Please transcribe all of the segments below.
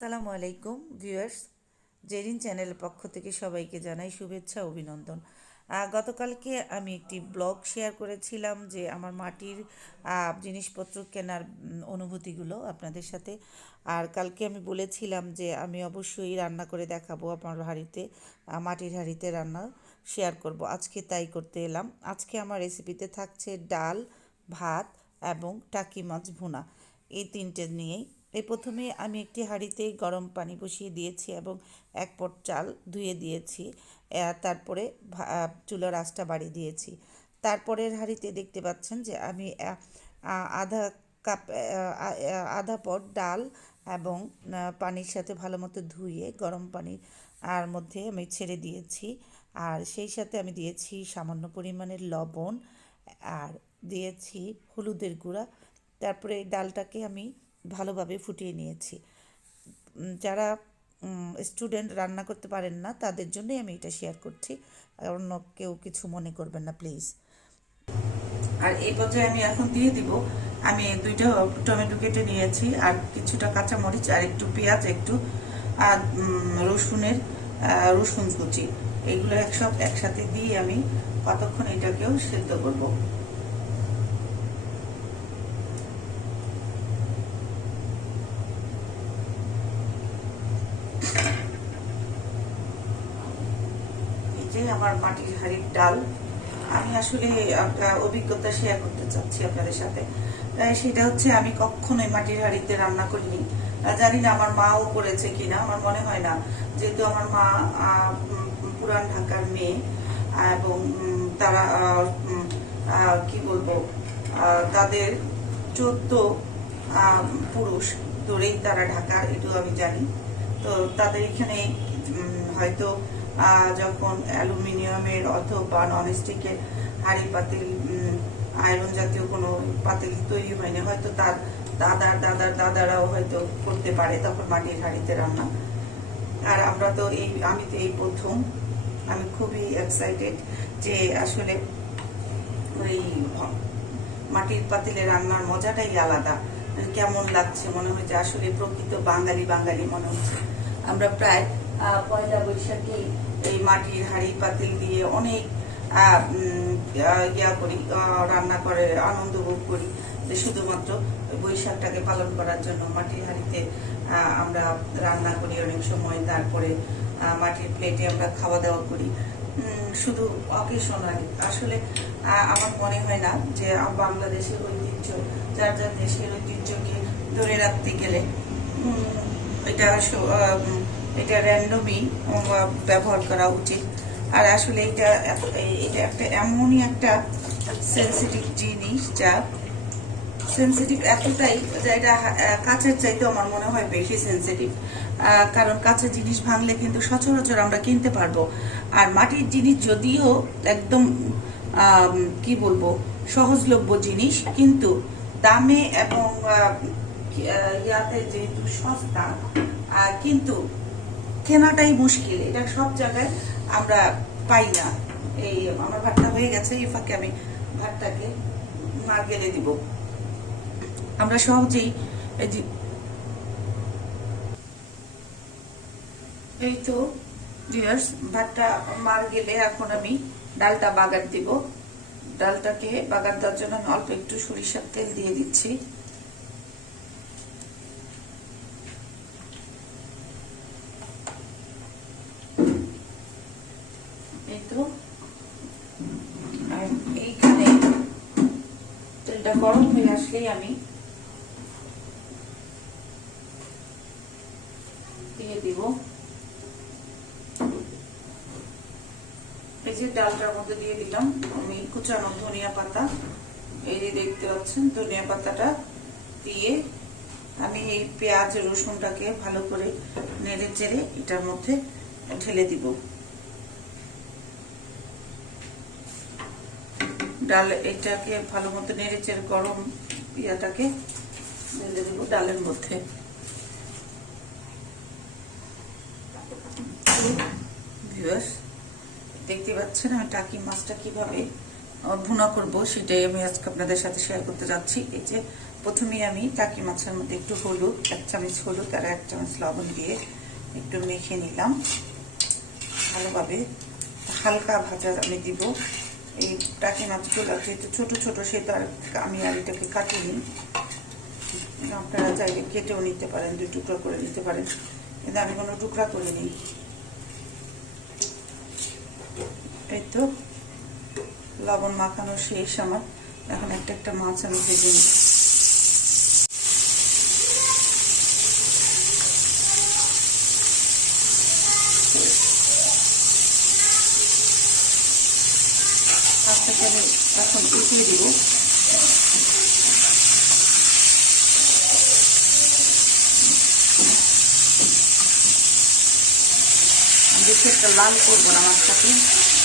আসসালামু আলাইকুম, ভিউয়ার্স। জেরিন চ্যানেলের পক্ষ থেকে সবাইকে জানাই শুভেচ্ছা, অভিনন্দন। গতকালকে আমি একটি ব্লগ শেয়ার করেছিলাম যে আমার মাটির জিনিসপত্র কেনার অনুভূতিগুলো আপনাদের সাথে। আর কালকে আমি বলেছিলাম যে আমি অবশ্যই রান্না করে দেখাবো আমার হাঁড়িতে মাটির হাঁড়িতে রান্না শেয়ার করব। আজকে তাই করতে এলাম। আজকে আমার রেসিপিতে থাকছে ডাল, ভাত এবং টাকি মাছ ভুনা। এই তিনটে নিয়েই এই প্রথমে আমি একটি হাঁড়িতে গরম পানি বসিয়ে দিয়েছি এবং এক পট চাল ধুয়ে দিয়েছি। তারপরে চুলার আঁচটা বাড়িয়ে দিয়েছি। তারপরের হাঁড়িতে দেখতে পাচ্ছেন যে আমি আধা কাপ আধা পট ডাল এবং পানির সাথে ভালো মতো ধুয়ে গরম পানি আর মধ্যে আমি ছেড়ে দিয়েছি। আর সেই সাথে আমি দিয়েছি সামান্য পরিমাণের লবণ আর দিয়েছি হলুদের গুঁড়া। তারপরে ডালটাকে আমি ভালোভাবে ফুটিয়ে নিয়েছি। যারা স্টুডেন্ট রান্না করতে পারেন না, তাদের জন্যই আমি এটা শেয়ার করছি। অন্য কেউ কিছু মনে করবেন না প্লিজ আর এই পর্যায়ে আমি এখন দিয়ে দিব। আমি দুইটা টমেটো কেটে নিয়েছি, আর কিছুটা কাঁচামরিচ, আর একটু পেঁয়াজ, একটু, আর রসুনের রসুন কুচি। এগুলো একসব একসাথে দিয়ে আমি কতক্ষণ এটাকেও সেদ্ধ করব এই যে আমার মাটির হাড়ির ডাল। আমি আসলে একটা অভিজ্ঞতা শেয়ার করতে চাচ্ছি আপনাদের সাথে। সেটা হচ্ছে আমি কখনোই মাটির হাড়িতে রান্না করিনি। জানি না আমার মাও করেছে কিনা, আমার মনে হয় না। যেহেতু আমার মা পুরান ঢাকার মেয়ে এবং তারা কি বলব তাদের চোদ্দ পুরুষ ধরেই তারা ঢাকার, এটাও আমি জানি। তো তাদের এখানে হয়তো যখন অ্যালুমিনিয়ামের অথবা ননস্টিকের হাঁড়ি পাতিল আয়রন জাতীয় কোনো পাতিল তৈরি হয়নি, হয়তো তার দাদার দাদার, দাদারাও হয়তো করতে পারে তখন মাটির হাঁড়িতে রান্না। আর আমরা তো এই, আমি তো এই প্রথম। আমি খুবই এক্সাইটেড যে আসলে ওই মাটির পাতিলে রান্নার মজাটাই আলাদা। কেমন লাগছে মনে যে আসলে প্রকৃত বাঙালি বাঙালি মনে হচ্ছে। আমরা প্রায় পয়লা বৈশাখে এই মাটির হাঁড়ি পাতিল দিয়ে অনেক ইয়া করি রান্না করে, আনন্দ ভোগ করি যে শুধুমাত্র বৈশাখটাকে পালন করার জন্য মাটির হাঁড়িতে আমরা রান্না করি অনেক সময়। তারপরে মাটির প্লেটে আমরা খাওয়া দাওয়া করি। শুধু অকেশনালি আসলে আমার মনে হয় না যে বাংলাদেশের ঐতিহ্য, যার যার দেশের ঐতিহ্যকে ধরে রাখতে গেলে এটা এটা র্যান্ডমই ব্যবহার করা উচিত। আর আসলে এটা এটা একটা এমনই একটা সেন্সিটিভ জিনিস যা সেন্সিটিভ এতটাই যে এটা কাঁচের চাইতে আমার মনে হয় বেশি সেন্সিটিভ কারণ কাঁচের জিনিস ভাঙলে কিন্তু সচরাচর আমরা কিনতে পারব। আর মাটির জিনিস যদিও একদম কি বলব, সহজলভ্য জিনিস, কিন্তু দামে এবং ইয়াতে যেহেতু সস্তা কিন্তু কেনাটাই মুশকিল। এটা সব জায়গায় আমরা পাই না। এই আমার ভাতটা হয়ে গেছে, এই ফাঁকে আমি ভাতটাকে মার গেলে দিব। আমরা সহজেই এই তো ডিয়ার্স ভাতটা মার গেলে এখন আমি ডালটা বাগার দিব। ডালটাকে বাগার দেওয়ার জন্য আমি অল্প একটু সরিষার তেল দিয়ে দিচ্ছি এই তো আর এইখানে তেলটা গরম হয়ে আসলেই আমি দিয়ে দিব। এই যে ডালটার মধ্যে দিয়ে দিলাম, আমি কুচানো ধনিয়া পাতা। এই যে দেখতে পাচ্ছেন, ধনিয়া পাতাটা দিয়ে আমি এই পেঁয়াজ, রসুনটাকে ভালো করে নেড়ে চেড়ে এটার মধ্যে ঢেলে দিব। ডাল এটাকে ভালো মতো নেড়ে চেড়ে গরম ইয়াটাকে ঢেলে দেবো ডালের মধ্যে। দেখতে পাচ্ছেন আমি টাকি মাছটা কীভাবে ভুনা করব সেটাই আমি আজকে আপনাদের সাথে শেয়ার করতে যাচ্ছি। এই যে প্রথমে আমি টাকি মাছের মধ্যে একটু হলুদ, এক চামচ হলুদ আর এক চামচ লবণ দিয়ে একটু মেখে নিলাম। ভালোভাবে হালকা ভাজা আমি দিব। এই টাকি চলে যেহেতু ছোটো, ছোট সেটা আর আমি আর এটাকে কাটিনি। আপনারা চাইলে কেটেও নিতে পারেন, দুই টুকরো করে নিতে পারেন। কিন্তু আমি কোনো টুকরা করে নিই এই তো, লবণ মাখানো শেষ আমার। এখন একটা একটা মাছ আমি ভেজে নিই মাছটাকে আমি এখন উঠিয়ে দিব। বেশি একটা লাল করব না মাছটাকে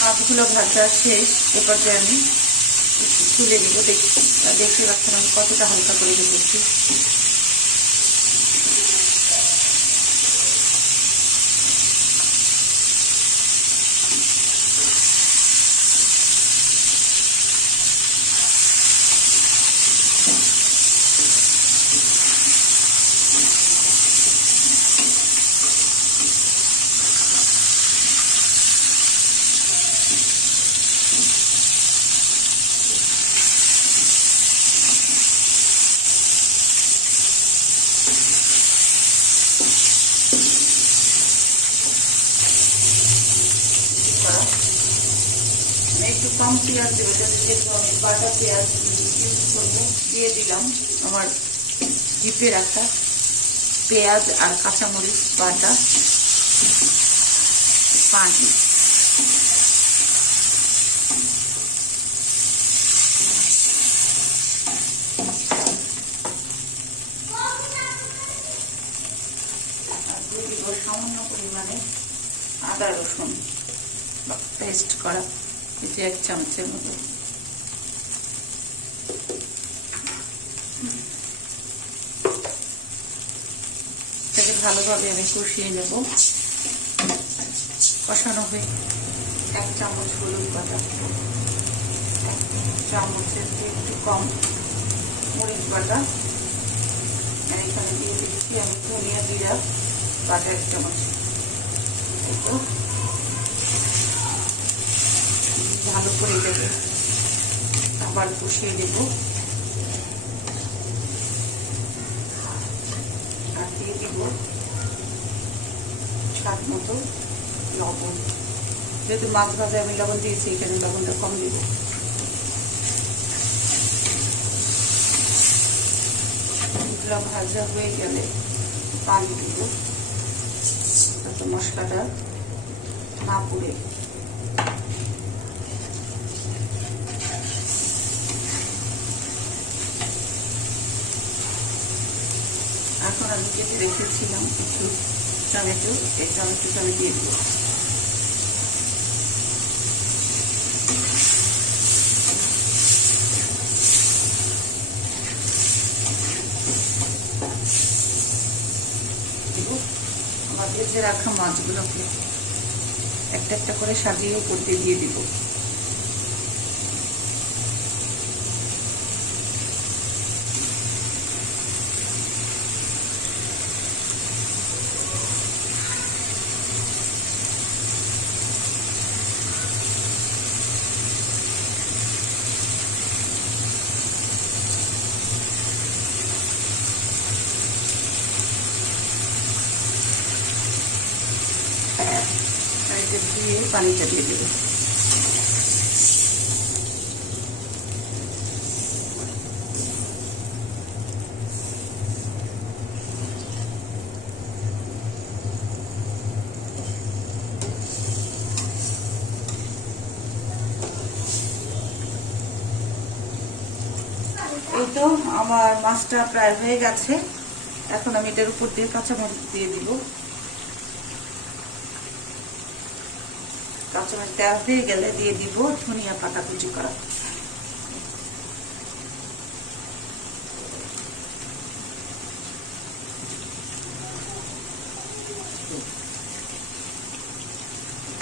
হাতগুলো ভাজা শেষ। এ পর্যায়ে আমি তুলে দিব দেখছি দেখতে পাচ্ছেন আমি কতটা হালকা করে ভেজেছি একটু কম পেঁয়াজ দেবো যেহেতু আমি বাটা পেঁয়াজ ইউজ করব। দিয়ে দিলাম আমার জিপে রাখা পেঁয়াজ আর কাঁচামরিচ বাটা। পানি। সামান্য পরিমাণে আদা রসুন পেস্ট করা। যে এক চামচের মতো। এটাকে ভালোভাবে আমি কষিয়ে নেব। কষানো হয়ে এক চামচ হলুদ বাটা। এক চামচের একটু কম মরিচ বাটা। আর এখানে দিয়ে দিচ্ছি আমি ধনিয়া জিরা বাটা এক চামচ। ভালো করে দেবে আবার কষিয়ে দেব আর দিয়ে দিব স্বাদ মতো লবণ। যেহেতু মাছ ভাজা আমি লবণ দিয়েছি এখানে লবণটা কম দেব। এগুলো ভাজা হয়ে গেলে পানি দিব। মশলাটা না পুড়ে আমি কেটে রেখেছিলাম কিছু টমেটো, এই আমি দিয়ে দেবো। ভেজে রাখা মাছগুলোকে একটা একটা করে সাজিয়ে উপর দিয়ে দিয়ে দিব। এটা ধুয়ে পানিটা দিয়ে দেবো। এই তো আমার মাছটা প্রায় হয়ে গেছে। এখন আমি এটার উপর দিয়ে কাঁচামরিচ দিয়ে দিব। কাঁচামরিচ দেওয়া হয়ে গেলে দিয়ে দিব ধনিয়া পাতা কুচি করা।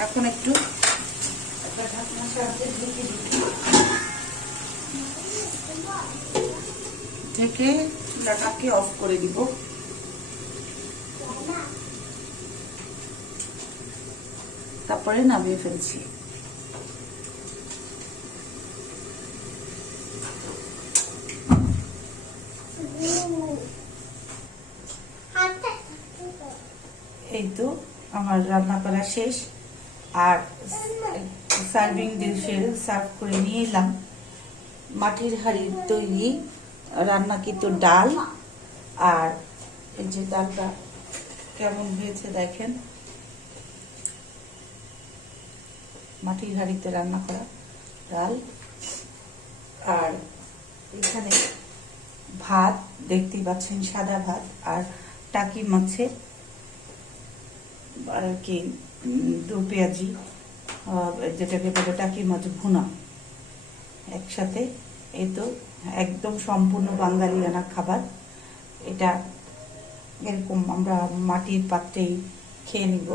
এখন একটু ঢেকে চুলাটাকে অফ করে দিব। তারপরে নামিয়ে ফেলছি। এই তো, আমার রান্না করা শেষ। আর সার্ভিং ডিশে সার্ভ করে নিয়ে এলাম। মাটির হাঁড়ির তৈরি রান্নাকৃত ডাল। আর এই যে ডালটা কেমন হয়েছে দেখেন। মাটির হাঁড়িতে রান্না করা ডাল। আর এখানে ভাত, দেখতেই পাচ্ছেন সাদা ভাত, আর টাকি মাছের আর কি দু পেঁয়াজি যেটাকে বলে টাকি মাছ ভুনা। একসাথে এই তো একদম সম্পূর্ণ বাঙালিয়ানা খাবার। এটা এরকম আমরা মাটির পাত্রেই খেয়ে নিব।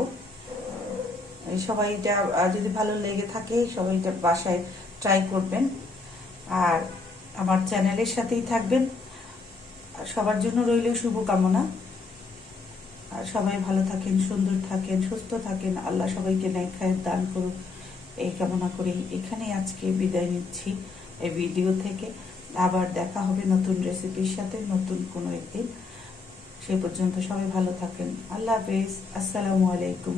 সবাই এটা যদি ভালো লেগে থাকে সবাই এটা বাসায় ট্রাই করবেন। আর আমার চ্যানেলের সাথেই থাকবেন। সবার জন্য রইল শুভকামনা। আর সবাই ভালো থাকেন, সুন্দর থাকেন, সুস্থ থাকেন। আল্লাহ সবাইকে ন্যায় দান করুক। এই কামনা করেই এখানে আজকে বিদায় নিচ্ছি এই ভিডিও থেকে। আবার দেখা হবে নতুন রেসিপির সাথে, নতুন কোনো একদিন। সে পর্যন্ত সবাই ভালো থাকেন। আল্লাহ হাফেজ। আসসালামু আলাইকুম।